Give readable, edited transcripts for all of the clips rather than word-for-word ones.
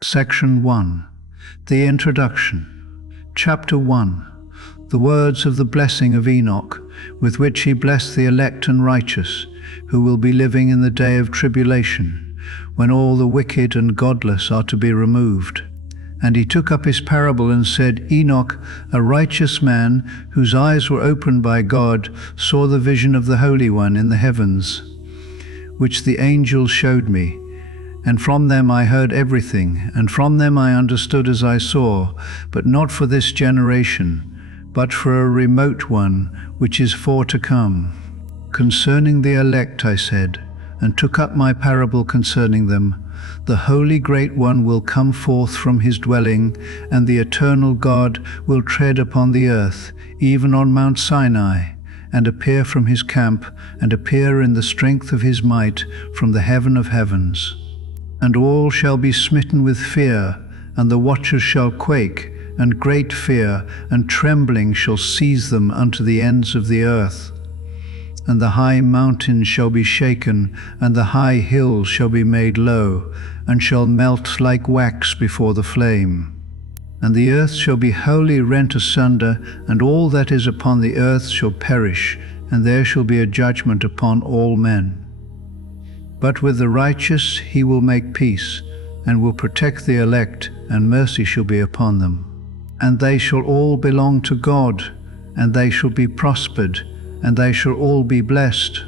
Section 1. The Introduction. Chapter 1. The words of the blessing of Enoch, with which he blessed the elect and righteous, who will be living in the day of tribulation, when all the wicked and godless are to be removed. And he took up his parable and said, Enoch, a righteous man, whose eyes were opened by God, saw the vision of the Holy One in the heavens, which the angel showed me. And from them I heard everything, and from them I understood as I saw, but not for this generation, but for a remote one, which is for to come. Concerning the elect I said, and took up my parable concerning them, the Holy Great One will come forth from his dwelling, and the eternal God will tread upon the earth, even on Mount Sinai, and appear from his camp, and appear in the strength of his might from the heaven of heavens. And all shall be smitten with fear, and the watchers shall quake, and great fear and trembling shall seize them unto the ends of the earth. And the high mountains shall be shaken, and the high hills shall be made low, and shall melt like wax before the flame. And the earth shall be wholly rent asunder, and all that is upon the earth shall perish, and there shall be a judgment upon all men. But with the righteous he will make peace, and will protect the elect, and mercy shall be upon them. And they shall all belong to God, and they shall be prospered, and they shall all be blessed.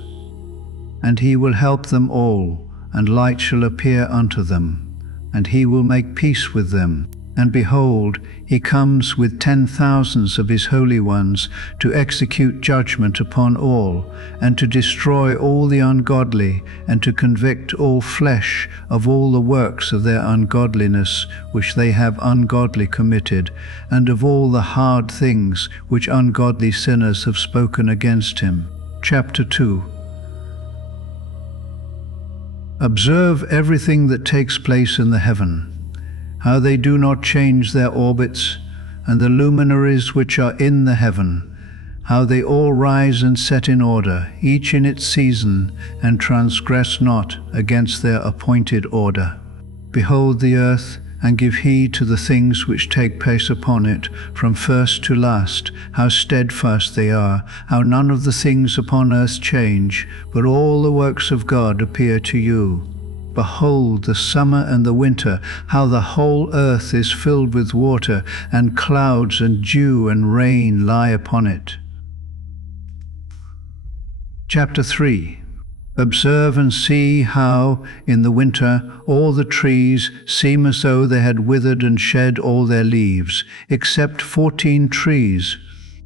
And he will help them all, and light shall appear unto them, and he will make peace with them. And behold, he comes with 10,000s of his holy ones to execute judgment upon all, and to destroy all the ungodly, and to convict all flesh of all the works of their ungodliness which they have ungodly committed, and of all the hard things which ungodly sinners have spoken against him. Chapter 2. Observe everything that takes place in the heaven, how they do not change their orbits, and the luminaries which are in the heaven, how they all rise and set in order, each in its season, and transgress not against their appointed order. Behold the earth, and give heed to the things which take place upon it, from first to last, how steadfast they are, how none of the things upon earth change, but all the works of God appear to you. Behold the summer and the winter, how the whole earth is filled with water, and clouds and dew and rain lie upon it. Chapter 3. Observe and see how, in the winter, all the trees seem as though they had withered and shed all their leaves, except 14 trees,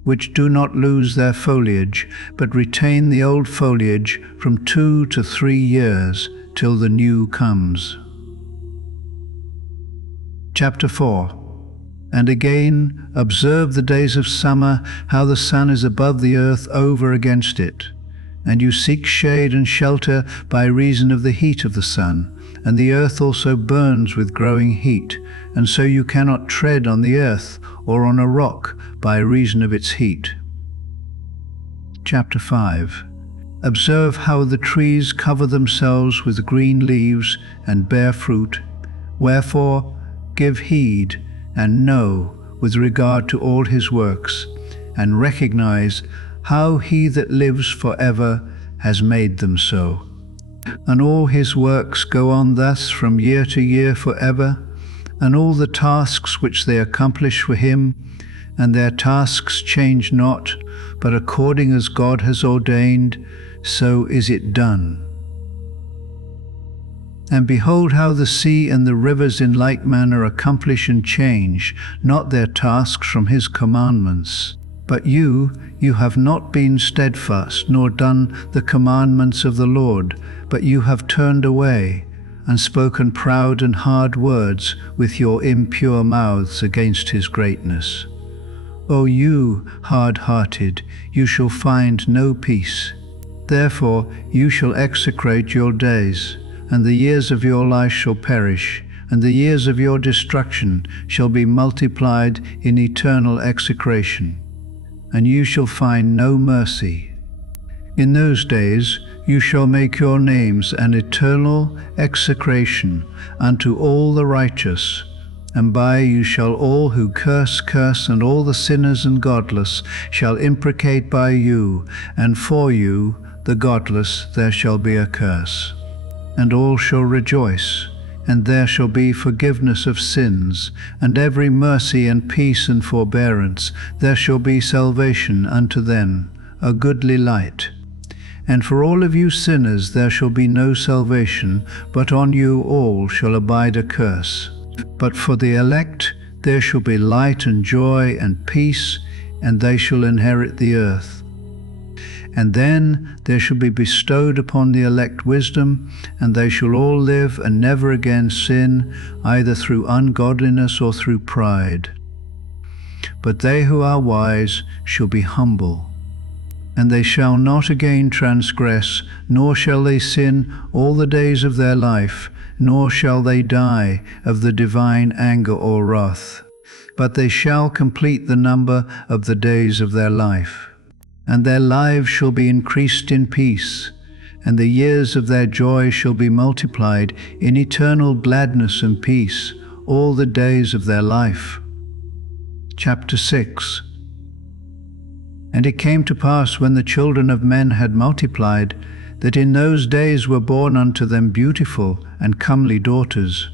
which do not lose their foliage, but retain the old foliage from 2 to 3 years, till the new comes. Chapter 4. And again, observe the days of summer, how the sun is above the earth over against it. And you seek shade and shelter by reason of the heat of the sun, and the earth also burns with growing heat, and so you cannot tread on the earth or on a rock by reason of its heat. Chapter 5. Observe how the trees cover themselves with green leaves and bear fruit. Wherefore, give heed and know with regard to all his works, and recognize how he that lives forever has made them so. And all his works go on thus from year to year forever, and all the tasks which they accomplish for him, and their tasks change not, but according as God has ordained, so is it done. And behold how the sea and the rivers in like manner accomplish and change not their tasks from his commandments. But you have not been steadfast, nor done the commandments of the Lord, but you have turned away, and spoken proud and hard words with your impure mouths against his greatness. O you hard-hearted, you shall find no peace. Therefore you shall execrate your days, and the years of your life shall perish, and the years of your destruction shall be multiplied in eternal execration. And you shall find no mercy. In those days you shall make your names an eternal execration unto all the righteous, and by you shall all who curse, and all the sinners and godless shall imprecate by you, and for you, the godless, there shall be a curse. And all shall rejoice, and there shall be forgiveness of sins, and every mercy and peace and forbearance, there shall be salvation unto them, a goodly light. And for all of you sinners there shall be no salvation, but on you all shall abide a curse. But for the elect there shall be light and joy and peace, and they shall inherit the earth. And then there shall be bestowed upon the elect wisdom, and they shall all live and never again sin, either through ungodliness or through pride. But they who are wise shall be humble, and they shall not again transgress, nor shall they sin all the days of their life, nor shall they die of the divine anger or wrath. But they shall complete the number of the days of their life. And their lives shall be increased in peace, and the years of their joy shall be multiplied in eternal gladness and peace all the days of their life. Chapter 6. And it came to pass, when the children of men had multiplied, that in those days were born unto them beautiful and comely daughters,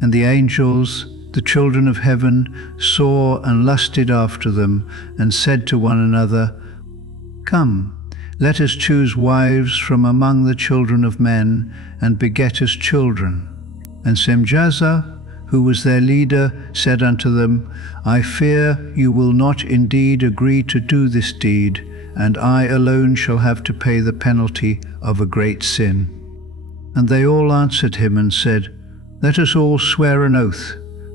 and the angels, the children of heaven, saw and lusted after them, and said to one another, Come, let us choose wives from among the children of men, and beget us children. And Semjaza, who was their leader, said unto them, I fear you will not indeed agree to do this deed, and I alone shall have to pay the penalty of a great sin. And they all answered him and said, Let us all swear an oath,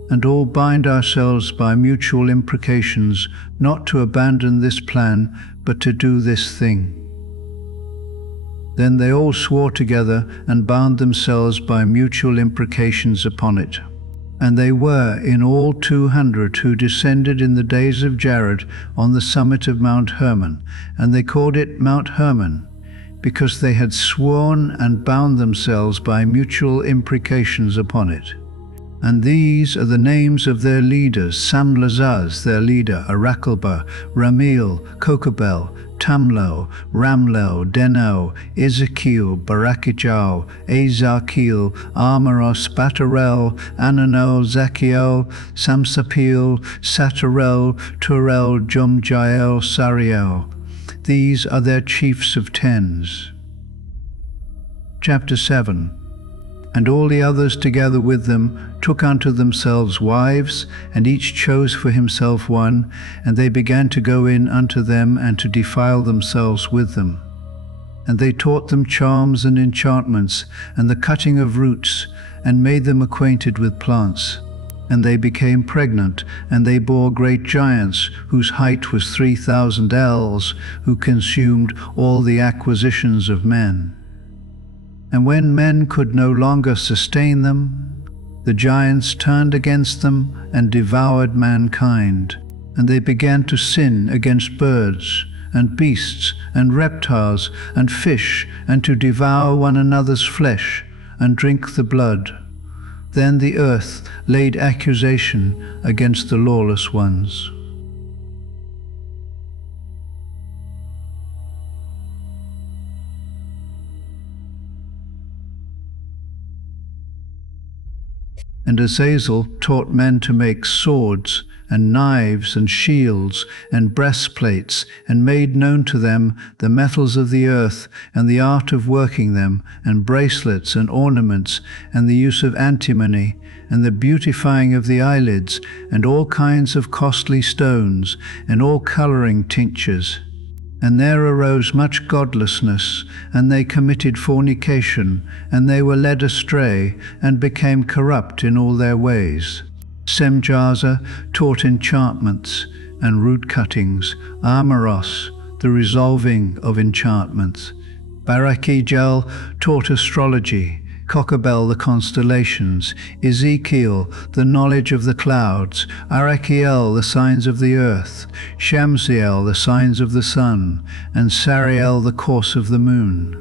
and all bind ourselves by mutual imprecations, not to abandon this plan, but to do this thing. Then they all swore together, and bound themselves by mutual imprecations upon it. And they were in all 200 who descended in the days of Jared on the summit of Mount Hermon, and they called it Mount Hermon, because they had sworn and bound themselves by mutual imprecations upon it. And these are the names of their leaders: Samlazaz, their leader, Arakelba, Ramil, Kokabel, Tamlo, Ramlo, Deno, Ezekiel, Barakijal, Azarkiel, Armaros, Batarel, Ananel, Zachiel, Samsapil, Satarel, Turel, Jumjael, Sariel. These are their chiefs of tens. Chapter 7. And all the others together with them took unto themselves wives, and each chose for himself one, and they began to go in unto them and to defile themselves with them. And they taught them charms and enchantments, and the cutting of roots, and made them acquainted with plants. And they became pregnant, and they bore great giants, whose height was 3,000 ells, who consumed all the acquisitions of men. And when men could no longer sustain them, the giants turned against them and devoured mankind. And they began to sin against birds and beasts and reptiles and fish, and to devour one another's flesh and drink the blood. Then the earth laid accusation against the lawless ones. And Azazel taught men to make swords and knives and shields and breastplates, and made known to them the metals of the earth, and the art of working them, and bracelets and ornaments, and the use of antimony, and the beautifying of the eyelids, and all kinds of costly stones, and all colouring tinctures. And there arose much godlessness, and they committed fornication, and they were led astray, and became corrupt in all their ways. Semjaza taught enchantments and root cuttings, Armaros, the resolving of enchantments. Barakijel taught astrology, Kokabel the constellations, Ezekiel the knowledge of the clouds, Arachiel the signs of the earth, Shamsiel the signs of the sun, and Sariel the course of the moon.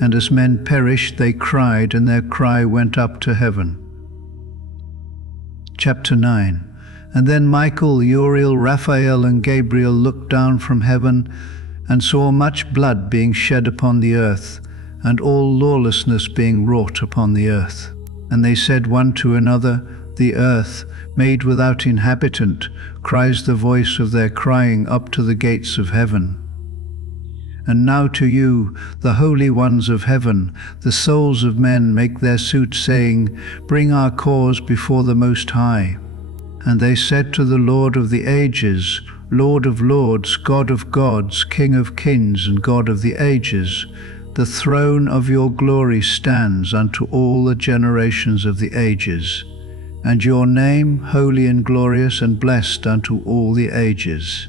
And as men perished, they cried, and their cry went up to heaven. Chapter 9. And then Michael, Uriel, Raphael, and Gabriel looked down from heaven, and saw much blood being shed upon the earth, and all lawlessness being wrought upon the earth. And they said one to another, The earth, made without inhabitant, cries the voice of their crying up to the gates of heaven. And now to you, the holy ones of heaven, the souls of men make their suit, saying, Bring our cause before the Most High. And they said to the Lord of the ages, Lord of lords, God of gods, King of kings, and God of the ages, the throne of your glory stands unto all the generations of the ages, and your name holy and glorious and blessed unto all the ages.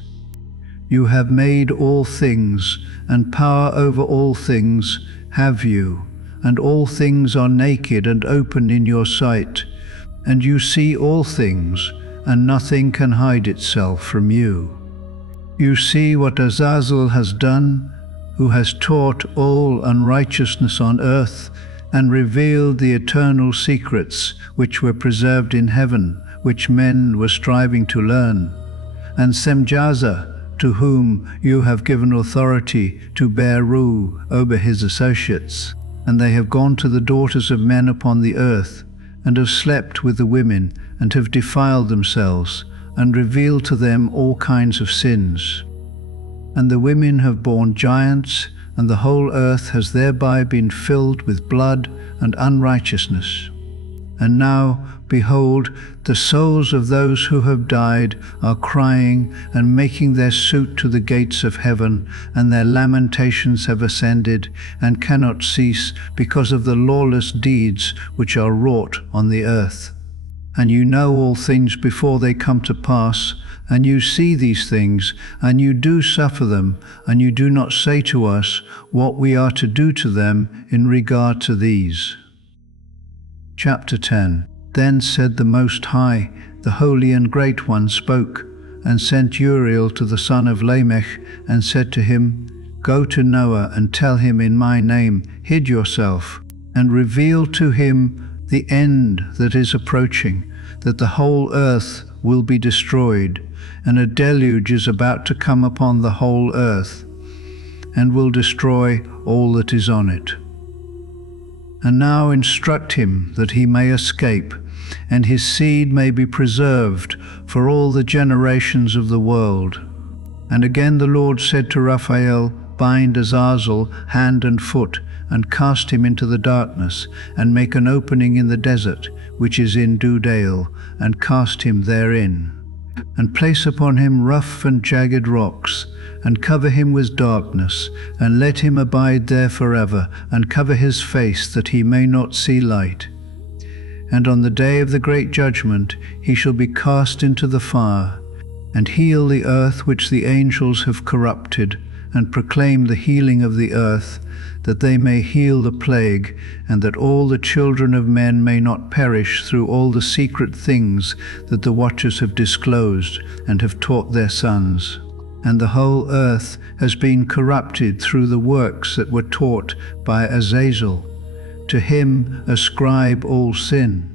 You have made all things, and power over all things have you, and all things are naked and open in your sight, and you see all things, and nothing can hide itself from you. You see what Azazel has done, who has taught all unrighteousness on earth, and revealed the eternal secrets which were preserved in heaven, which men were striving to learn. And Semjaza, to whom you have given authority to bear rule over his associates. And they have gone to the daughters of men upon the earth, and have slept with the women, and have defiled themselves, and revealed to them all kinds of sins. And the women have borne giants, and the whole earth has thereby been filled with blood and unrighteousness. And now, behold, the souls of those who have died are crying and making their suit to the gates of heaven, and their lamentations have ascended, and cannot cease, because of the lawless deeds which are wrought on the earth. And you know all things before they come to pass, and you see these things, and you do suffer them, and you do not say to us what we are to do to them in regard to these. Chapter 10. Then said the Most High, the Holy and Great One spoke, and sent Uriel to the son of Lamech, and said to him, Go to Noah, and tell him in my name, hid yourself, and reveal to him the end that is approaching, that the whole earth will be destroyed, and a deluge is about to come upon the whole earth, and will destroy all that is on it. And now instruct him that he may escape, and his seed may be preserved for all the generations of the world. And again the Lord said to Raphael, Bind Azazel hand and foot, and cast him into the darkness, and make an opening in the desert, which is in Dudale, and cast him therein. And place upon him rough and jagged rocks, and cover him with darkness, and let him abide there forever, and cover his face, that he may not see light. And on the day of the great judgment he shall be cast into the fire, and heal the earth which the angels have corrupted, and proclaim the healing of the earth, that they may heal the plague, and that all the children of men may not perish through all the secret things that the watchers have disclosed and have taught their sons. And the whole earth has been corrupted through the works that were taught by Azazel. To him ascribe all sin.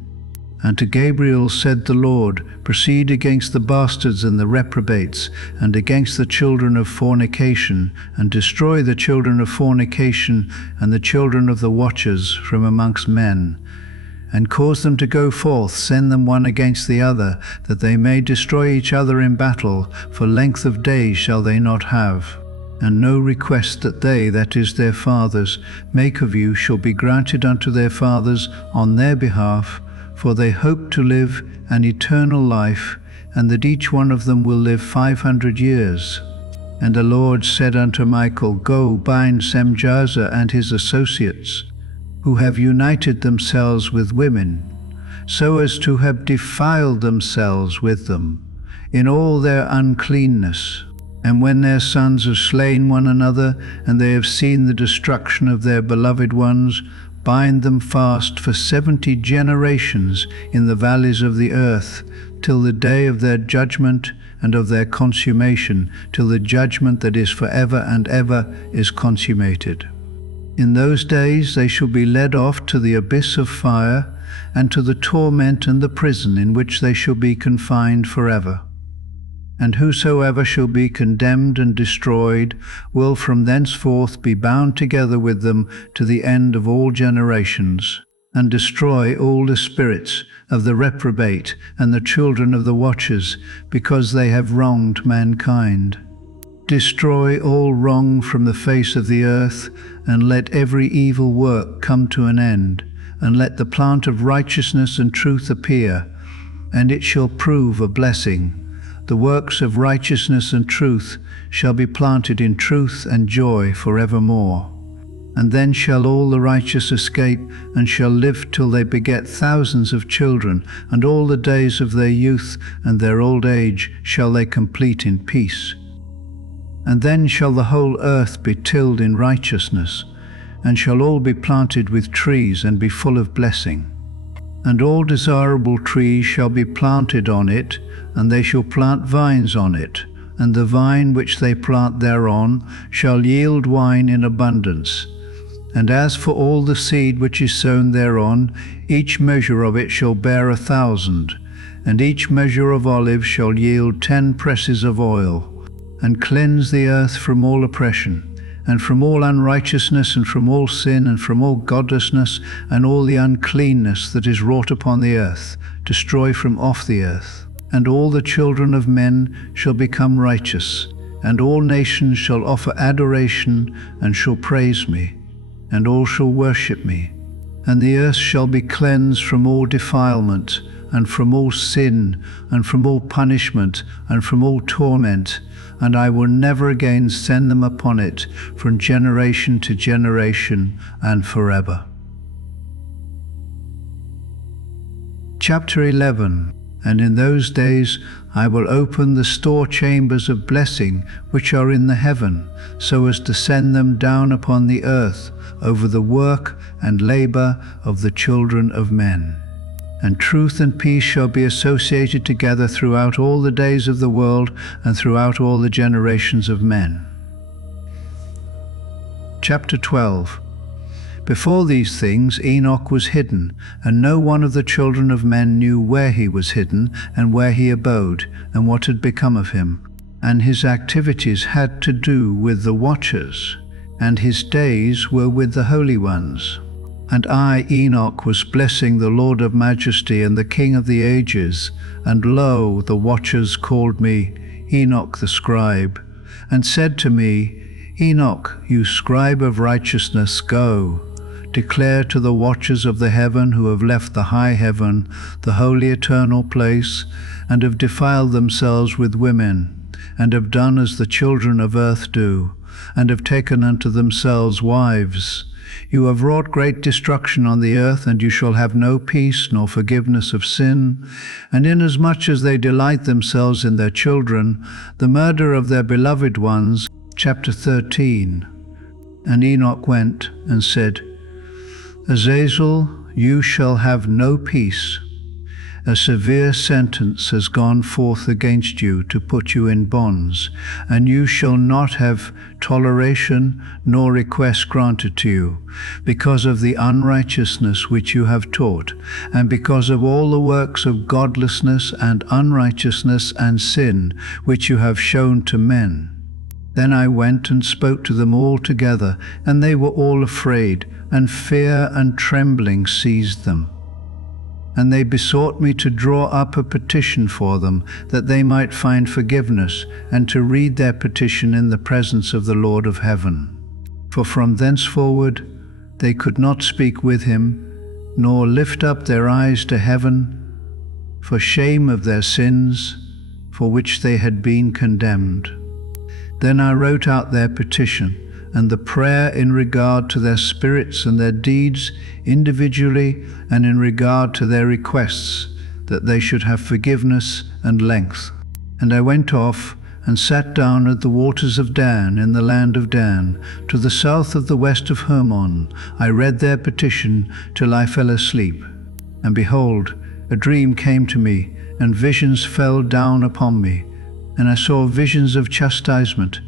And to Gabriel said the Lord, Proceed against the bastards and the reprobates, and against the children of fornication, and destroy the children of fornication and the children of the watchers from amongst men. And cause them to go forth, send them one against the other, that they may destroy each other in battle, for length of days shall they not have. And no request that they, that is their fathers, make of you shall be granted unto their fathers on their behalf, for they hope to live an eternal life, and that each one of them will live 500 years. And the Lord said unto Michael, Go, bind Semjaza and his associates, who have united themselves with women, so as to have defiled themselves with them, in all their uncleanness. And when their sons have slain one another, and they have seen the destruction of their beloved ones, bind them fast for 70 generations in the valleys of the earth, till the day of their judgment and of their consummation, till the judgment that is forever and ever is consummated. In those days they shall be led off to the abyss of fire, and to the torment and the prison in which they shall be confined forever. And whosoever shall be condemned and destroyed will from thenceforth be bound together with them to the end of all generations, and destroy all the spirits of the reprobate and the children of the watchers, because they have wronged mankind. Destroy all wrong from the face of the earth, and let every evil work come to an end, and let the plant of righteousness and truth appear, and it shall prove a blessing. The works of righteousness and truth shall be planted in truth and joy forevermore. And then shall all the righteous escape, and shall live till they beget thousands of children, and all the days of their youth and their old age shall they complete in peace. And then shall the whole earth be tilled in righteousness, and shall all be planted with trees and be full of blessing. And all desirable trees shall be planted on it, and they shall plant vines on it, and the vine which they plant thereon shall yield wine in abundance. And as for all the seed which is sown thereon, each measure of it shall bear 1,000, and each measure of olive shall yield 10 presses of oil, and cleanse the earth from all oppression, and from all unrighteousness, and from all sin, and from all godlessness, and all the uncleanness that is wrought upon the earth, destroy from off the earth. And all the children of men shall become righteous, and all nations shall offer adoration, and shall praise me, and all shall worship me. And the earth shall be cleansed from all defilement, and from all sin, and from all punishment, and from all torment, and I will never again send them upon it from generation to generation and forever. Chapter 11. And in those days I will open the store chambers of blessing which are in the heaven, so as to send them down upon the earth over the work and labor of the children of men. And truth and peace shall be associated together throughout all the days of the world and throughout all the generations of men. Chapter 12. Before these things Enoch was hidden, and no one of the children of men knew where he was hidden, and where he abode, and what had become of him. And his activities had to do with the watchers, and his days were with the holy ones. And I, Enoch, was blessing the Lord of majesty and the King of the ages, and lo, the watchers called me, Enoch the scribe, and said to me, Enoch, you scribe of righteousness, go. Declare to the watchers of the heaven who have left the high heaven, the holy eternal place, and have defiled themselves with women, and have done as the children of earth do, and have taken unto themselves wives. You have wrought great destruction on the earth, and you shall have no peace nor forgiveness of sin. And inasmuch as they delight themselves in their children, the murder of their beloved ones. Chapter 13. And Enoch went and said, Azazel, you shall have no peace. A severe sentence has gone forth against you to put you in bonds, and you shall not have toleration nor request granted to you, because of the unrighteousness which you have taught, and because of all the works of godlessness and unrighteousness and sin which you have shown to men. Then I went and spoke to them all together, and they were all afraid, and fear and trembling seized them. And they besought me to draw up a petition for them, that they might find forgiveness, and to read their petition in the presence of the Lord of heaven. For from thenceforward they could not speak with him, nor lift up their eyes to heaven, for shame of their sins, for which they had been condemned. Then I wrote out their petition, and the prayer in regard to their spirits and their deeds individually, and in regard to their requests, that they should have forgiveness and length. And I went off and sat down at the waters of Dan in the land of Dan, to the south of the west of Hermon. I read their petition till I fell asleep. And behold, a dream came to me, and visions fell down upon me. And I saw visions of chastisement,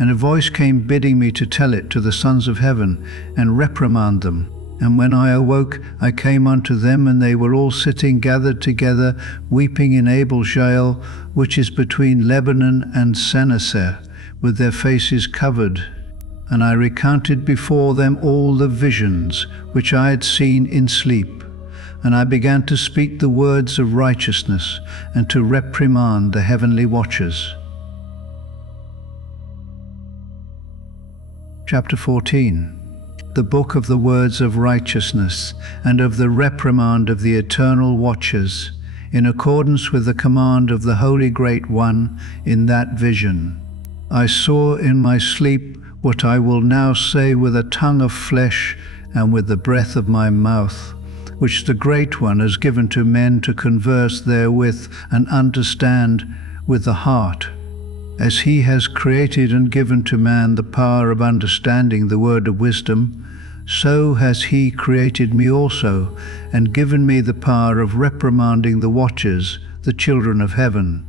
And a voice came bidding me to tell it to the sons of heaven, and reprimand them. And when I awoke, I came unto them, and they were all sitting gathered together, weeping in Abel Jael, which is between Lebanon and Senneser, with their faces covered. And I recounted before them all the visions which I had seen in sleep. And I began to speak the words of righteousness, and to reprimand the heavenly watchers. Chapter 14. The book of the words of righteousness, and of the reprimand of the eternal watchers, in accordance with the command of the Holy Great One in that vision. I saw in my sleep what I will now say with a tongue of flesh and with the breath of my mouth, which the Great One has given to men to converse therewith and understand with the heart. As he has created and given to man the power of understanding the word of wisdom, so has he created me also, and given me the power of reprimanding the watchers, the children of heaven.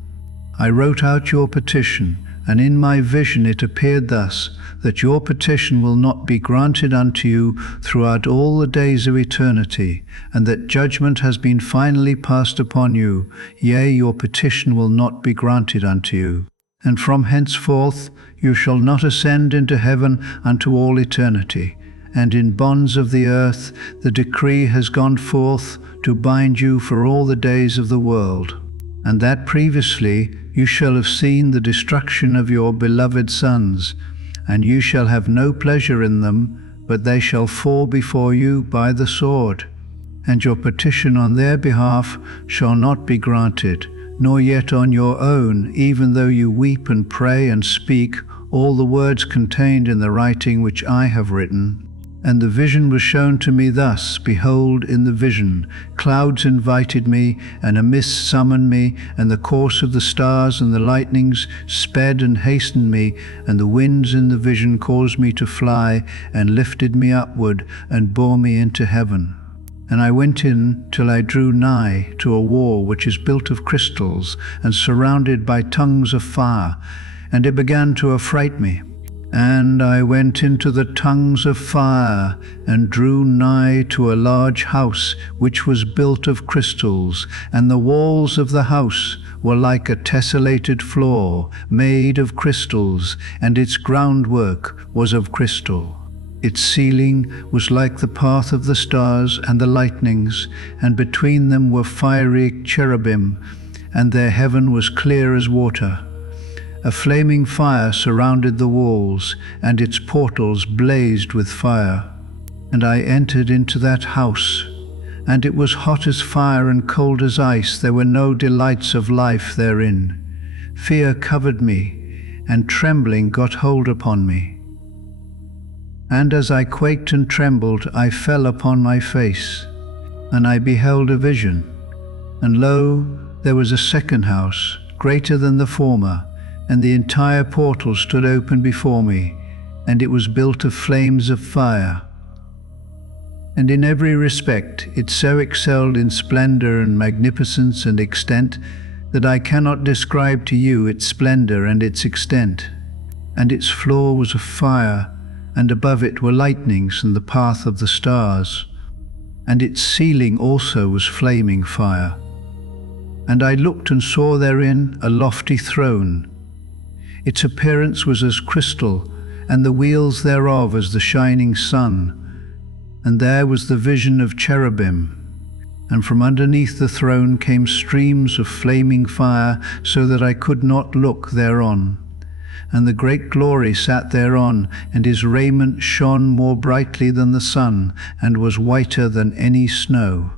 I wrote out your petition, and in my vision it appeared thus, that your petition will not be granted unto you throughout all the days of eternity, and that judgment has been finally passed upon you, yea, your petition will not be granted unto you. And from henceforth you shall not ascend into heaven unto all eternity. And in bonds of the earth the decree has gone forth to bind you for all the days of the world. And that previously you shall have seen the destruction of your beloved sons, and you shall have no pleasure in them, but they shall fall before you by the sword. And your petition on their behalf shall not be granted, nor yet on your own, even though you weep and pray and speak all the words contained in the writing which I have written. And the vision was shown to me thus, behold, in the vision, clouds invited me, and a mist summoned me, and the course of the stars and the lightnings sped and hastened me, and the winds in the vision caused me to fly, and lifted me upward, and bore me into heaven. And I went in till I drew nigh to a wall which is built of crystals, and surrounded by tongues of fire, and it began to affright me. And I went into the tongues of fire, and drew nigh to a large house which was built of crystals, and the walls of the house were like a tessellated floor made of crystals, and its groundwork was of crystal. Its ceiling was like the path of the stars and the lightnings, and between them were fiery cherubim, and their heaven was clear as water. A flaming fire surrounded the walls, and its portals blazed with fire. And I entered into that house, and it was hot as fire and cold as ice. There were no delights of life therein. Fear covered me, and trembling got hold upon me. And as I quaked and trembled, I fell upon my face, and I beheld a vision. And lo, there was a second house, greater than the former, and the entire portal stood open before me, and it was built of flames of fire. And in every respect it so excelled in splendor and magnificence and extent that I cannot describe to you its splendor and its extent. And its floor was of fire, and above it were lightnings and the path of the stars. And its ceiling also was flaming fire. And I looked and saw therein a lofty throne. Its appearance was as crystal, and the wheels thereof as the shining sun. And there was the vision of cherubim. And from underneath the throne came streams of flaming fire, so that I could not look thereon. And the great glory sat thereon, and his raiment shone more brightly than the sun, and was whiter than any snow.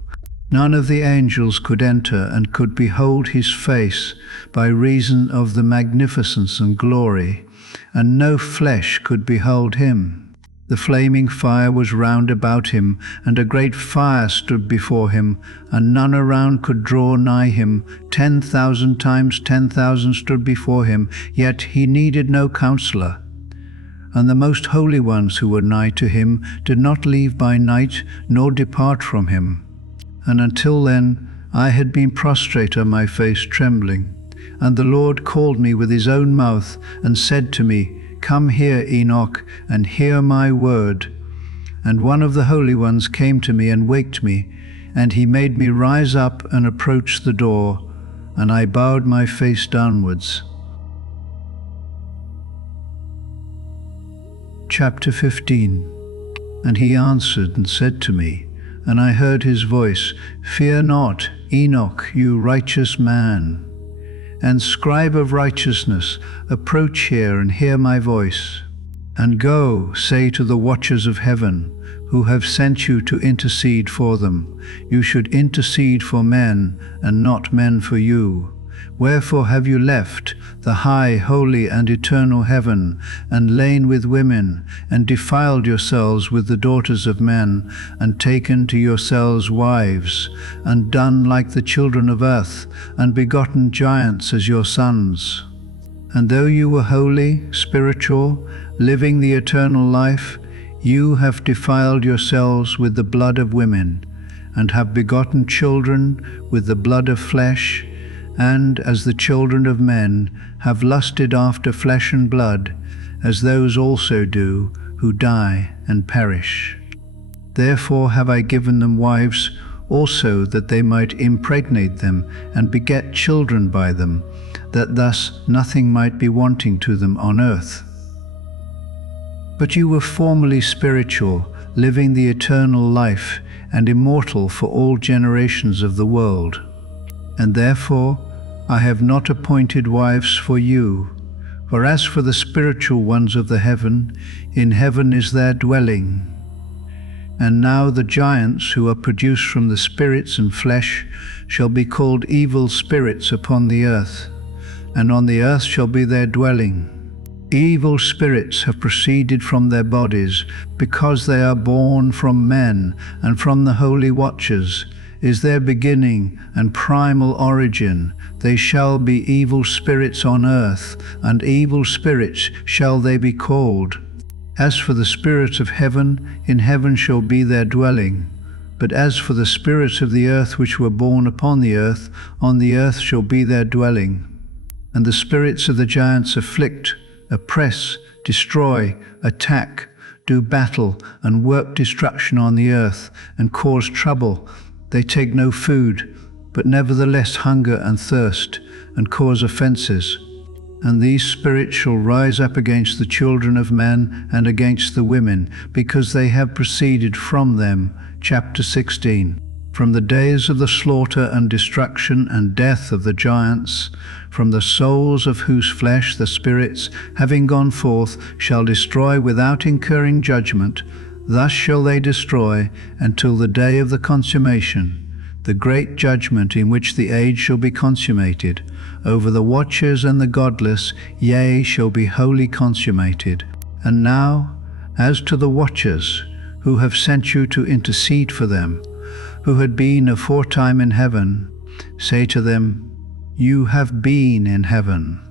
None of the angels could enter and could behold his face, by reason of the magnificence and glory, and no flesh could behold him. The flaming fire was round about him, and a great fire stood before him, and none around could draw nigh him. 10,000 times 10,000 stood before him, yet he needed no counselor. And the most holy ones who were nigh to him did not leave by night, nor depart from him. And until then I had been prostrate on my face trembling. And the Lord called me with his own mouth, and said to me, Come here, Enoch, and hear my word. And one of the holy ones came to me and waked me, and he made me rise up and approach the door, and I bowed my face downwards. Chapter 15. And he answered and said to me, and I heard his voice, Fear not, Enoch, you righteous man, and scribe of righteousness, approach here and hear my voice. And go, say to the watchers of heaven, who have sent you to intercede for them, you should intercede for men, and not men for you. Wherefore have you left the high, holy, and eternal heaven, and lain with women, and defiled yourselves with the daughters of men, and taken to yourselves wives, and done like the children of earth, and begotten giants as your sons? And though you were holy, spiritual, living the eternal life, you have defiled yourselves with the blood of women, and have begotten children with the blood of flesh, and, as the children of men, have lusted after flesh and blood, as those also do who die and perish. Therefore have I given them wives also, that they might impregnate them and beget children by them, that thus nothing might be wanting to them on earth. But you were formerly spiritual, living the eternal life, and immortal for all generations of the world. And therefore I have not appointed wives for you. For as for the spiritual ones of the heaven, in heaven is their dwelling. And now the giants who are produced from the spirits and flesh shall be called evil spirits upon the earth, and on the earth shall be their dwelling. Evil spirits have proceeded from their bodies, because they are born from men, and from the holy watchers is their beginning and primal origin. They shall be evil spirits on earth, and evil spirits shall they be called. As for the spirits of heaven, in heaven shall be their dwelling. But as for the spirits of the earth which were born upon the earth, on the earth shall be their dwelling. And the spirits of the giants afflict, oppress, destroy, attack, do battle, and work destruction on the earth, and cause trouble. They take no food, but nevertheless hunger and thirst, and cause offenses. And these spirits shall rise up against the children of men and against the women, because they have proceeded from them. Chapter 16. From the days of the slaughter and destruction and death of the giants, from the souls of whose flesh the spirits, having gone forth, shall destroy without incurring judgment, thus shall they destroy until the day of the consummation, the great judgment in which the age shall be consummated. Over the watchers and the godless, yea, shall be wholly consummated. And now, as to the watchers, who have sent you to intercede for them, who had been aforetime in heaven, say to them, You have been in heaven.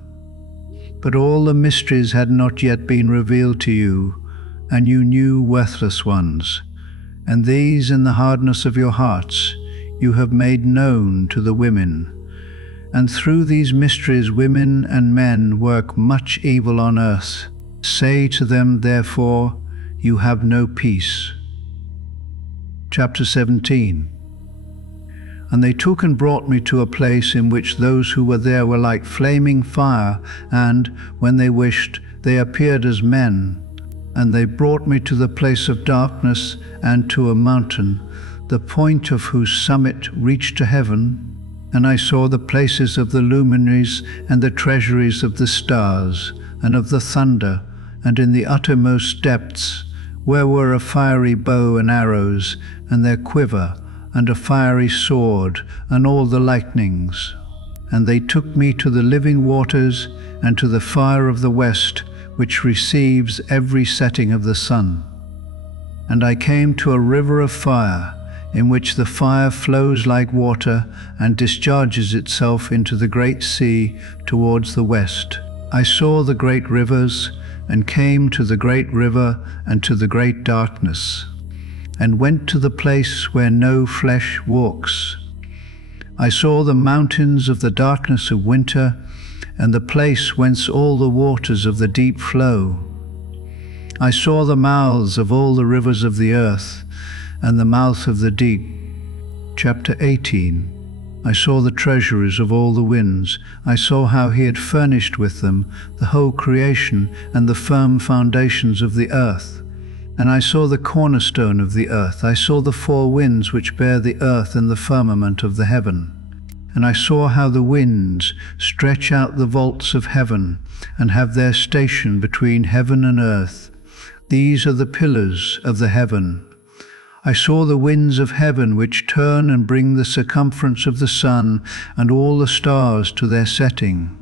But all the mysteries had not yet been revealed to you, and you knew worthless ones. And these in the hardness of your hearts you have made known to the women. And through these mysteries women and men work much evil on earth. Say to them, therefore, you have no peace. Chapter 17. And they took and brought me to a place in which those who were there were like flaming fire, and, when they wished, they appeared as men. And they brought me to the place of darkness, and to a mountain, the point of whose summit reached to heaven. And I saw the places of the luminaries, and the treasuries of the stars, and of the thunder, and in the uttermost depths, where were a fiery bow and arrows, and their quiver, and a fiery sword, and all the lightnings. And they took me to the living waters, and to the fire of the west, which receives every setting of the sun. And I came to a river of fire, in which the fire flows like water, and discharges itself into the great sea towards the west. I saw the great rivers, and came to the great river, and to the great darkness, and went to the place where no flesh walks, I saw the mountains of the darkness of winter, and the place whence all the waters of the deep flow. I saw the mouths of all the rivers of the earth, and the mouth of the deep. Chapter 18. I saw the treasuries of all the winds. I saw how he had furnished with them the whole creation and the firm foundations of the earth. And I saw the cornerstone of the earth. I saw the four winds which bear the earth and the firmament of the heaven. And I saw how the winds stretch out the vaults of heaven, and have their station between heaven and earth. These are the pillars of the heaven. I saw the winds of heaven which turn and bring the circumference of the sun and all the stars to their setting.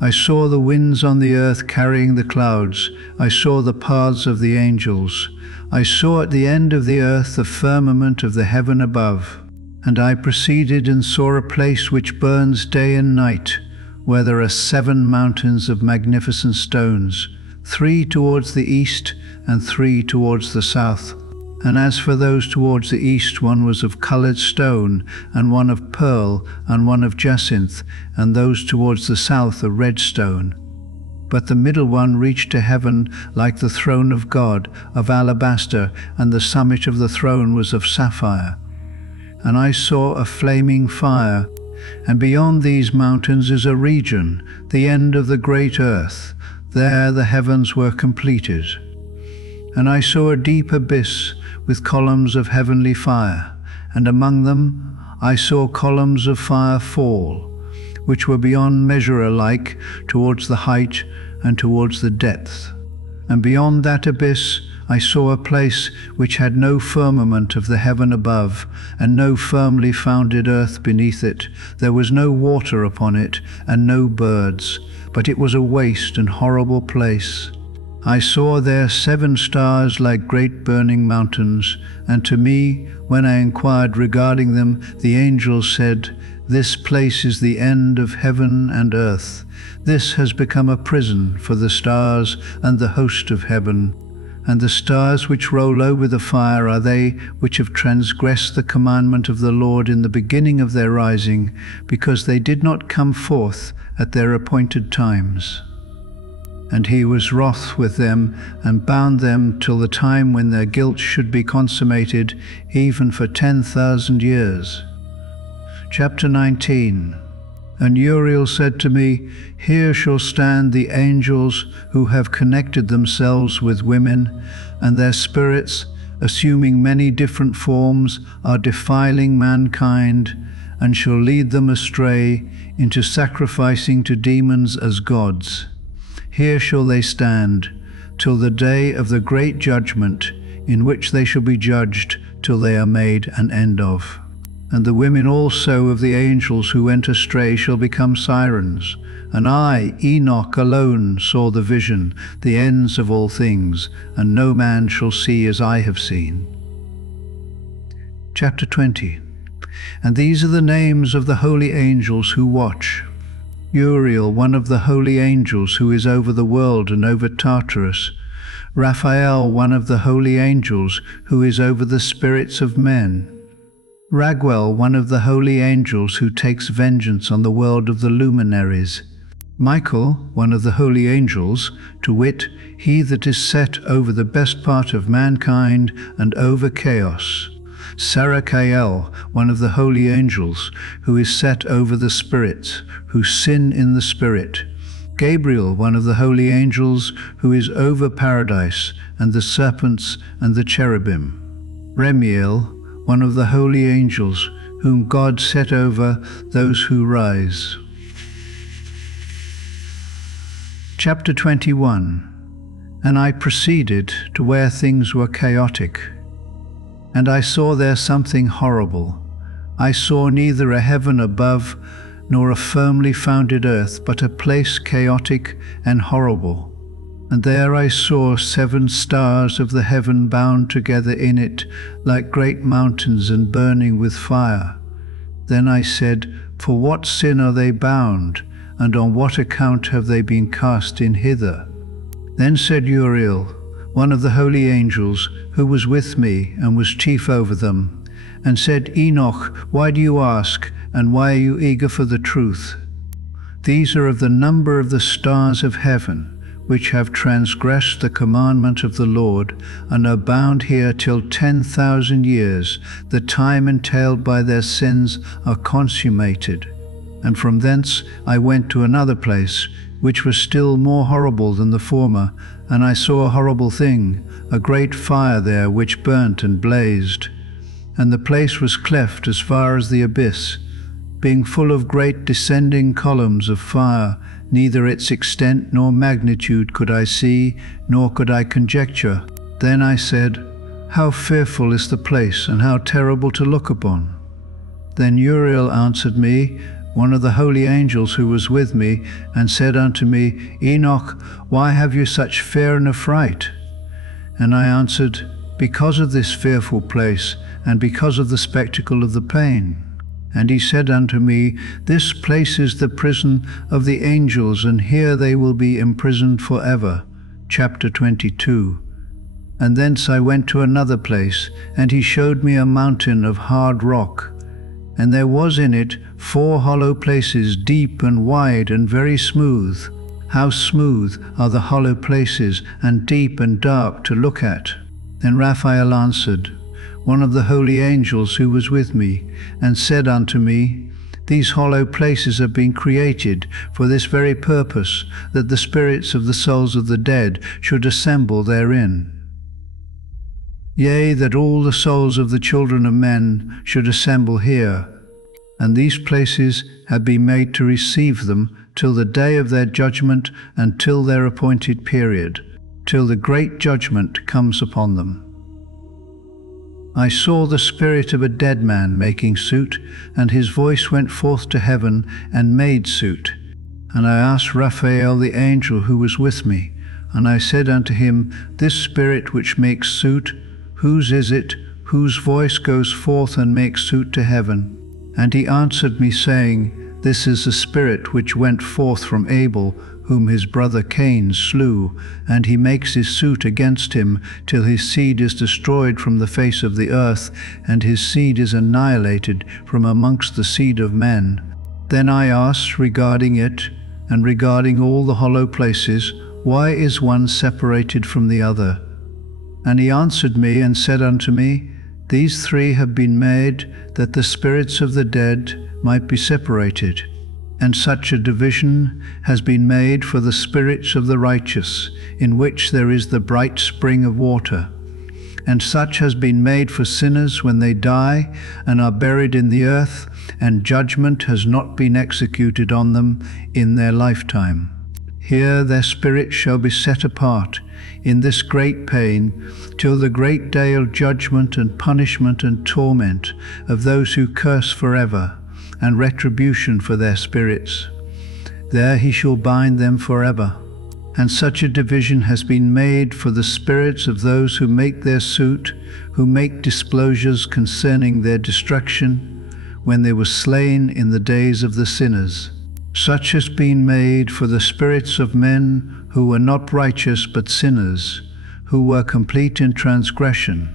I saw the winds on the earth carrying the clouds. I saw the paths of the angels. I saw at the end of the earth the firmament of the heaven above. And I proceeded and saw a place which burns day and night, where there are 7 mountains of magnificent stones, 3 towards the east and 3 towards the south. And as for those towards the east, one was of coloured stone, and one of pearl, and one of jacinth, and those towards the south a red stone. But the middle one reached to heaven like the throne of God, of alabaster, and the summit of the throne was of sapphire. And I saw a flaming fire, and beyond these mountains is a region, the end of the great earth. There the heavens were completed. And I saw a deep abyss with columns of heavenly fire, and among them I saw columns of fire fall, which were beyond measure alike towards the height and towards the depth. And beyond that abyss I saw a place which had no firmament of the heaven above, and no firmly founded earth beneath it. There was no water upon it, and no birds, but it was a waste and horrible place. I saw there 7 stars like great burning mountains, and to me, when I inquired regarding them, the angel said, "This place is the end of heaven and earth. This has become a prison for the stars and the host of heaven. And the stars which roll over the fire are they which have transgressed the commandment of the Lord in the beginning of their rising, because they did not come forth at their appointed times. And he was wroth with them, and bound them till the time when their guilt should be consummated, even for 10,000 years." Chapter 19. And Uriel said to me, "Here shall stand the angels who have connected themselves with women, and their spirits, assuming many different forms, are defiling mankind, and shall lead them astray into sacrificing to demons as gods. Here shall they stand till the day of the great judgment, in which they shall be judged till they are made an end of. And the women also of the angels who went astray shall become sirens. And I, Enoch, alone saw the vision, the ends of all things, and no man shall see as I have seen." Chapter 20. And these are the names of the holy angels who watch. Uriel, one of the holy angels who is over the world and over Tartarus. Raphael, one of the holy angels who is over the spirits of men. Raguel, one of the holy angels who takes vengeance on the world of the luminaries. Michael, one of the holy angels, to wit, he that is set over the best part of mankind and over chaos. Sarachael, one of the holy angels, who is set over the spirits, who sin in the spirit. Gabriel, one of the holy angels, who is over paradise, and the serpents and the cherubim. Remiel, one of the holy angels, whom God set over those who rise. Chapter 21. And I proceeded to where things were chaotic. And I saw there something horrible. I saw neither a heaven above, nor a firmly founded earth, but a place chaotic and horrible. And there I saw 7 stars of the heaven bound together in it, like great mountains and burning with fire. Then I said, "For what sin are they bound, and on what account have they been cast in hither?" Then said Uriel, one of the holy angels, who was with me and was chief over them, and said, "Enoch, why do you ask, and why are you eager for the truth? These are of the number of the stars of heaven, which have transgressed the commandment of the Lord, and are bound here till 10,000 years. The time entailed by their sins are consummated. And from thence I went to another place, which was still more horrible than the former, and I saw a horrible thing, a great fire there which burnt and blazed. And the place was cleft as far as the abyss, being full of great descending columns of fire. Neither its extent nor magnitude could I see, nor could I conjecture. Then I said, How fearful is the place, and how terrible to look upon! Then Uriel answered me, one of the holy angels who was with me, and said unto me, Enoch, why have you such fear and affright? And I answered, Because of this fearful place, and because of the spectacle of the pain. And he said unto me, This place is the prison of the angels, and here they will be imprisoned forever. Chapter 22. And thence I went to another place, and he showed me a mountain of hard rock. And there was in it 4 hollow places, deep and wide and very smooth. How smooth are the hollow places, and deep and dark to look at! Then Raphael answered, one of the holy angels who was with me, and said unto me, These hollow places have been created for this very purpose, that the spirits of the souls of the dead should assemble therein. Yea, that all the souls of the children of men should assemble here. And these places have been made to receive them till the day of their judgment, and till their appointed period, till the great judgment comes upon them. I saw the spirit of a dead man making suit, and his voice went forth to heaven and made suit. And I asked Raphael the angel who was with me, and I said unto him, This spirit which makes suit, whose is it, whose voice goes forth and makes suit to heaven? And he answered me, saying, This is the spirit which went forth from Abel, whom his brother Cain slew, and he makes his suit against him, till his seed is destroyed from the face of the earth, and his seed is annihilated from amongst the seed of men. Then I asked regarding it, and regarding all the hollow places, Why is one separated from the other? And he answered me and said unto me, These 3 have been made, that the spirits of the dead might be separated. And such a division has been made for the spirits of the righteous, in which there is the bright spring of water. And such has been made for sinners when they die and are buried in the earth, and judgment has not been executed on them in their lifetime. Here their spirits shall be set apart in this great pain, till the great day of judgment and punishment and torment of those who curse forever, and retribution for their spirits. There he shall bind them forever. And such a division has been made for the spirits of those who make their suit, who make disclosures concerning their destruction, when they were slain in the days of the sinners. Such has been made for the spirits of men who were not righteous but sinners, who were complete in transgression.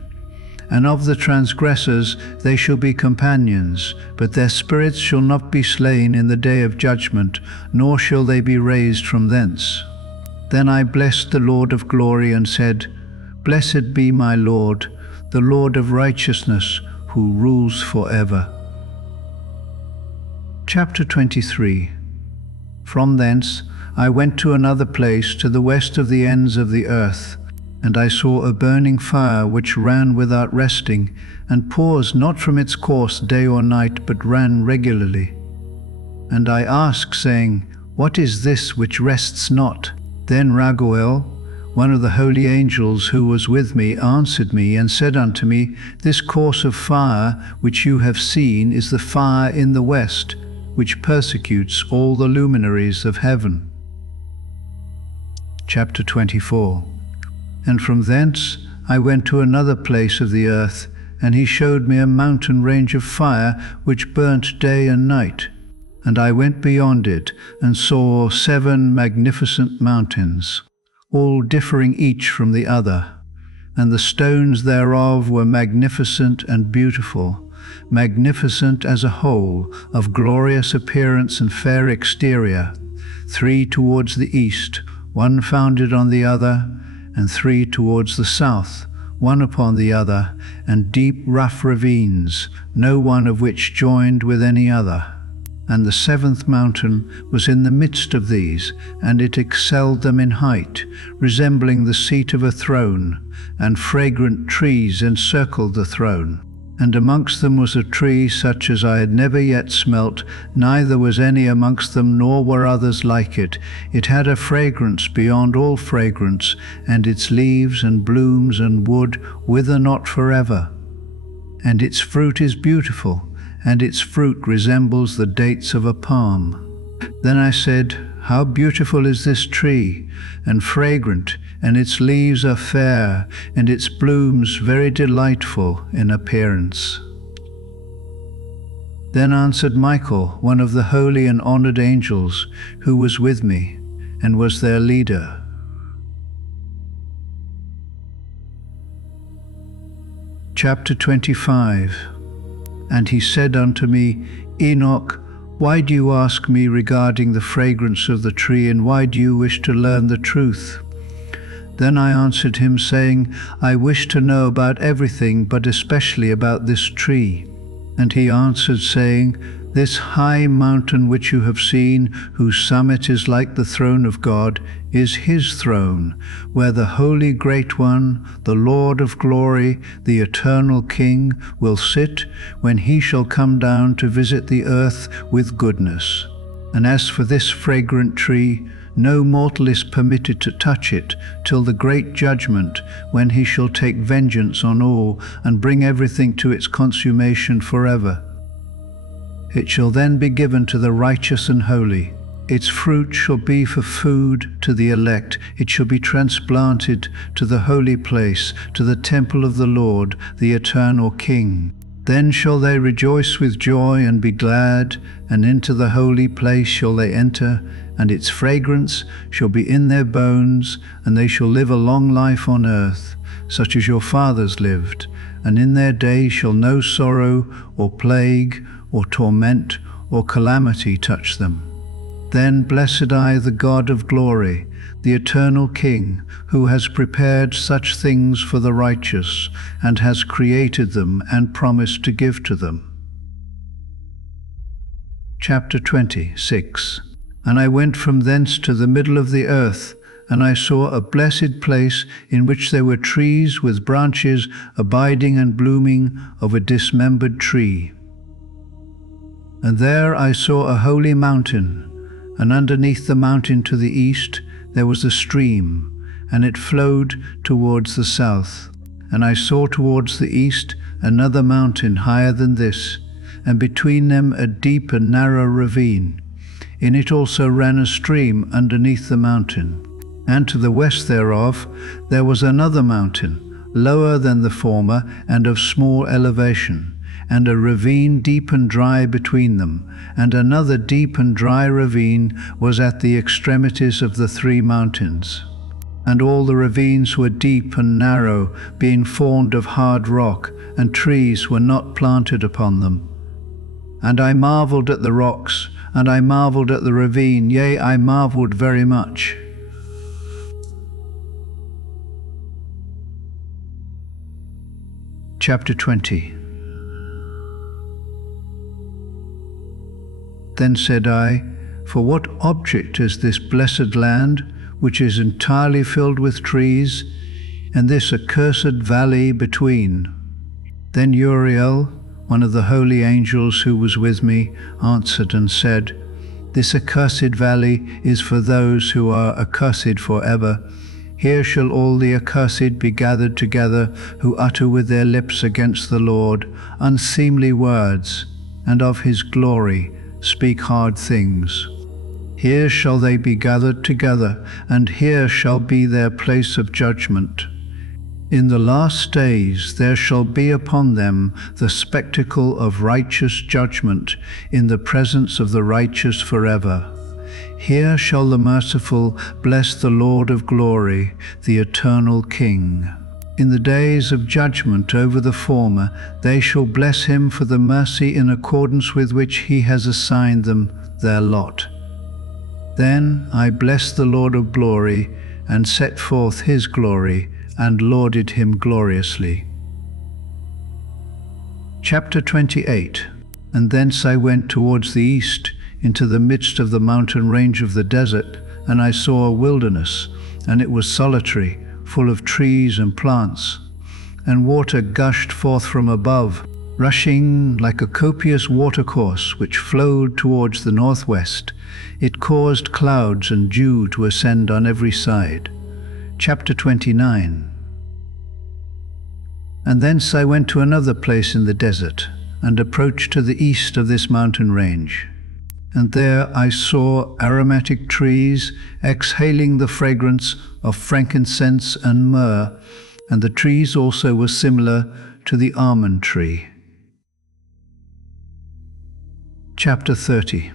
And of the transgressors they shall be companions, but their spirits shall not be slain in the day of judgment, nor shall they be raised from thence. Then I blessed the Lord of glory, and said, Blessed be my Lord, the Lord of righteousness, who rules forever. Chapter 23. From thence I went to another place, to the west of the ends of the earth. And I saw a burning fire which ran without resting, and paused not from its course day or night, but ran regularly. And I asked, saying, What is this which rests not? Then Raguel, one of the holy angels who was with me, answered me and said unto me, This course of fire which you have seen is the fire in the west, which persecutes all the luminaries of heaven. Chapter 24. And from thence I went to another place of the earth, and he showed me a mountain range of fire which burnt day and night. And I went beyond it, and saw 7 magnificent mountains, all differing each from the other. And the stones thereof were magnificent and beautiful, magnificent as a whole, of glorious appearance and fair exterior, 3 towards the east, 1 founded on the other, and 3 towards the south, 1 upon the other, and deep rough ravines, no one of which joined with any other. And the 7th mountain was in the midst of these, and it excelled them in height, resembling the seat of a throne, and fragrant trees encircled the throne. And amongst them was a tree such as I had never yet smelt, neither was any amongst them, nor were others like it. It had a fragrance beyond all fragrance, and its leaves and blooms and wood wither not forever. And its fruit is beautiful, and its fruit resembles the dates of a palm. Then I said, How beautiful is this tree, and fragrant, and its leaves are fair, and its blooms very delightful in appearance. Then answered Michael, one of the holy and honored angels, who was with me, and was their leader. Chapter 25. And he said unto me, Enoch, why do you ask me regarding the fragrance of the tree, and why do you wish to learn the truth? Then I answered him, saying, I wish to know about everything, but especially about this tree. And he answered, saying, This high mountain which you have seen, whose summit is like the throne of God, is his throne, where the Holy Great One, the Lord of glory, the eternal King, will sit when he shall come down to visit the earth with goodness. And as for this fragrant tree, no mortal is permitted to touch it till the great judgment, when he shall take vengeance on all and bring everything to its consummation forever. It shall then be given to the righteous and holy. Its fruit shall be for food to the elect. It shall be transplanted to the holy place, to the temple of the Lord, the eternal King. Then shall they rejoice with joy and be glad, and into the holy place shall they enter, and its fragrance shall be in their bones, and they shall live a long life on earth, such as your fathers lived, and in their days shall no sorrow or plague or torment or calamity touch them. Then blessed I the God of glory, the eternal King, who has prepared such things for the righteous, and has created them and promised to give to them. Chapter 26. And I went from thence to the middle of the earth, and I saw a blessed place in which there were trees with branches abiding and blooming of a dismembered tree. And there I saw a holy mountain, and underneath the mountain to the east there was a stream, and it flowed towards the south. And I saw towards the east another mountain higher than this, and between them a deep and narrow ravine. In it also ran a stream underneath the mountain. And to the west thereof there was another mountain, lower than the former, and of small elevation, and a ravine deep and dry between them, and another deep and dry ravine was at the extremities of the 3 mountains. And all the ravines were deep and narrow, being formed of hard rock, and trees were not planted upon them. And I marveled at the rocks, and I marveled at the ravine, yea, I marveled very much. Chapter 20. Then said I, For what object is this blessed land, which is entirely filled with trees, and this accursed valley between? Then Uriel, one of the holy angels who was with me, answered and said, This accursed valley is for those who are accursed forever. Here shall all the accursed be gathered together, who utter with their lips against the Lord unseemly words, and of his glory speak hard things. Here shall they be gathered together, and here shall be their place of judgment. In the last days there shall be upon them the spectacle of righteous judgment in the presence of the righteous forever. Here shall the merciful bless the Lord of glory, the eternal King. In the days of judgment over the former, they shall bless him for the mercy in accordance with which he has assigned them their lot. Then I blessed the Lord of glory, and set forth his glory, and lauded him gloriously. Chapter 28. And thence I went towards the east, into the midst of the mountain range of the desert, and I saw a wilderness, and it was solitary, full of trees and plants. And water gushed forth from above, rushing like a copious watercourse which flowed towards the northwest. It caused clouds and dew to ascend on every side. Chapter 29. And thence I went to another place in the desert, and approached to the east of this mountain range. And there I saw aromatic trees exhaling the fragrance of frankincense and myrrh, and the trees also were similar to the almond tree. Chapter 30.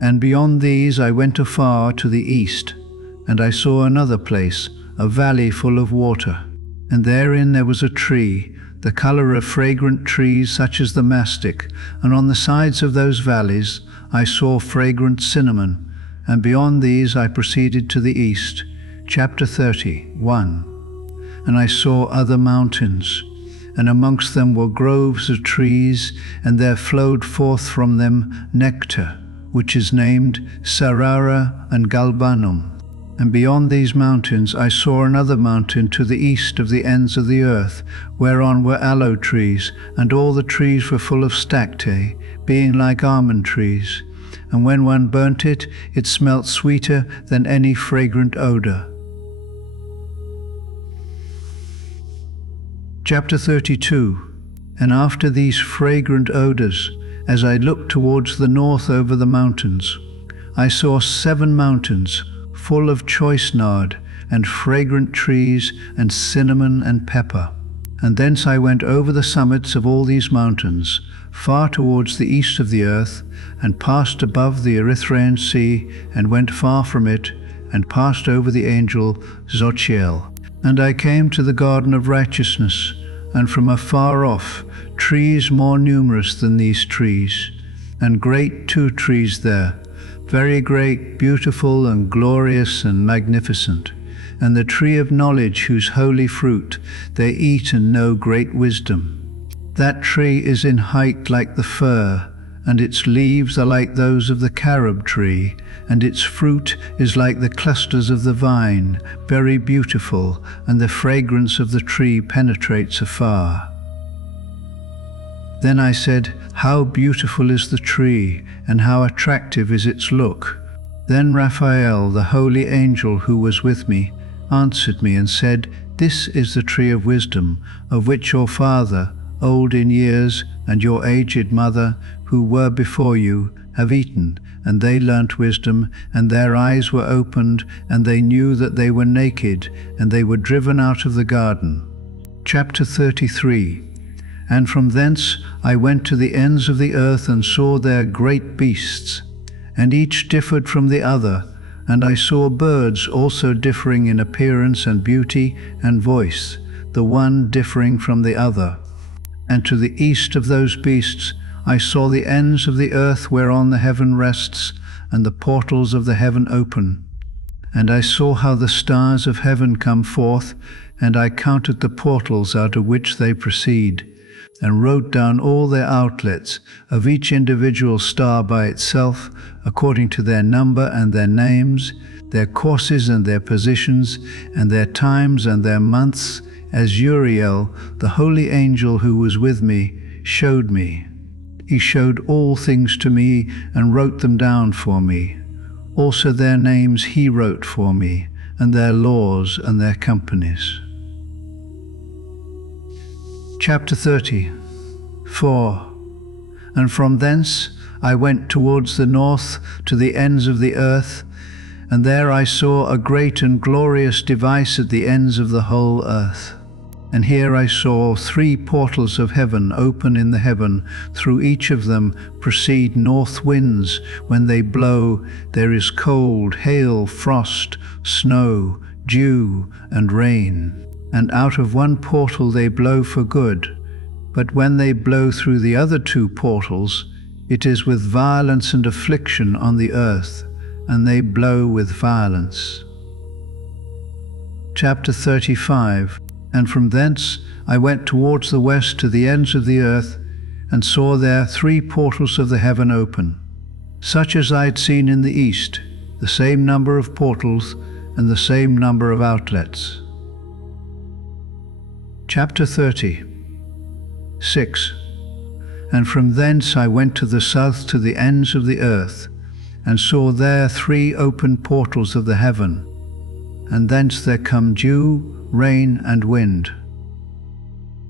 And beyond these I went afar to the east, and I saw another place, a valley full of water, and therein there was a tree, the colour of fragrant trees such as the mastic, and on the sides of those valleys I saw fragrant cinnamon, and beyond these I proceeded to the east. Chapter 31. And I saw other mountains, and amongst them were groves of trees, and there flowed forth from them nectar, which is named Sarara and Galbanum. And beyond these mountains I saw another mountain to the east of the ends of the earth, whereon were aloe trees, and all the trees were full of stacte, being like almond trees. And when one burnt it, it smelt sweeter than any fragrant odour. Chapter 32. And after these fragrant odours, as I looked towards the north over the mountains, I saw 7 mountains, full of choice nard, and fragrant trees, and cinnamon and pepper. And thence I went over the summits of all these mountains, far towards the east of the earth, and passed above the Erythraean Sea, and went far from it, and passed over the angel Zochiel. And I came to the garden of righteousness, and from afar off, trees more numerous than these trees, and great 2 trees there, very great, beautiful, and glorious, and magnificent, and the tree of knowledge, whose holy fruit they eat and know great wisdom. That tree is in height like the fir, and its leaves are like those of the carob tree, and its fruit is like the clusters of the vine, very beautiful, and the fragrance of the tree penetrates afar. Then I said, how beautiful is the tree, and how attractive is its look. Then Raphael, the holy angel who was with me, answered me and said, this is the tree of wisdom, of which your father, old in years, and your aged mother, who were before you, have eaten, and they learnt wisdom, and their eyes were opened, and they knew that they were naked, and they were driven out of the garden. Chapter 33. And from thence I went to the ends of the earth, and saw there great beasts, and each differed from the other, and I saw birds also differing in appearance and beauty and voice, the one differing from the other. And to the east of those beasts I saw the ends of the earth whereon the heaven rests, and the portals of the heaven open. And I saw how the stars of heaven come forth, and I counted the portals out of which they proceed, and wrote down all their outlets of each individual star by itself, according to their number and their names, their courses and their positions, and their times and their months, as Uriel, the holy angel who was with me, showed me. He showed all things to me and wrote them down for me. Also their names he wrote for me, and their laws and their companies. Chapter 30. 4. And from thence I went towards the north to the ends of the earth, and there I saw a great and glorious device at the ends of the whole earth. And here I saw 3 portals of heaven open in the heaven. Through each of them proceed north winds. When they blow, there is cold, hail, frost, snow, dew, and rain. And out of one portal they blow for good. But when they blow through the other two portals, it is with violence and affliction on the earth, and they blow with violence. Chapter 35. And from thence I went towards the west to the ends of the earth, and saw there 3 portals of the heaven open, such as I had seen in the east, the same number of portals and the same number of outlets. Chapter 30. 6. And from thence I went to the south to the ends of the earth, and saw there 3 open portals of the heaven, and thence there come dew, rain, and wind.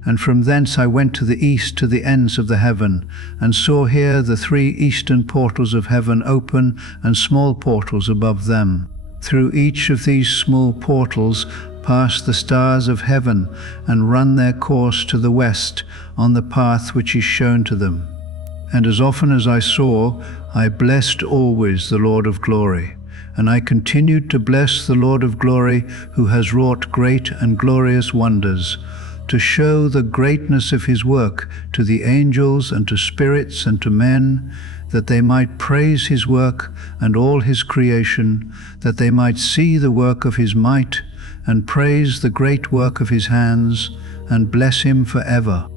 And from thence I went to the east to the ends of the heaven, and saw here the 3 eastern portals of heaven open, and small portals above them. Through each of these small portals pass the stars of heaven, and run their course to the west on the path which is shown to them. And as often as I saw, I blessed always the Lord of glory. And I continued to bless the Lord of glory, who has wrought great and glorious wonders, to show the greatness of his work to the angels and to spirits and to men, that they might praise his work and all his creation, that they might see the work of his might, and praise the great work of his hands, and bless him forever.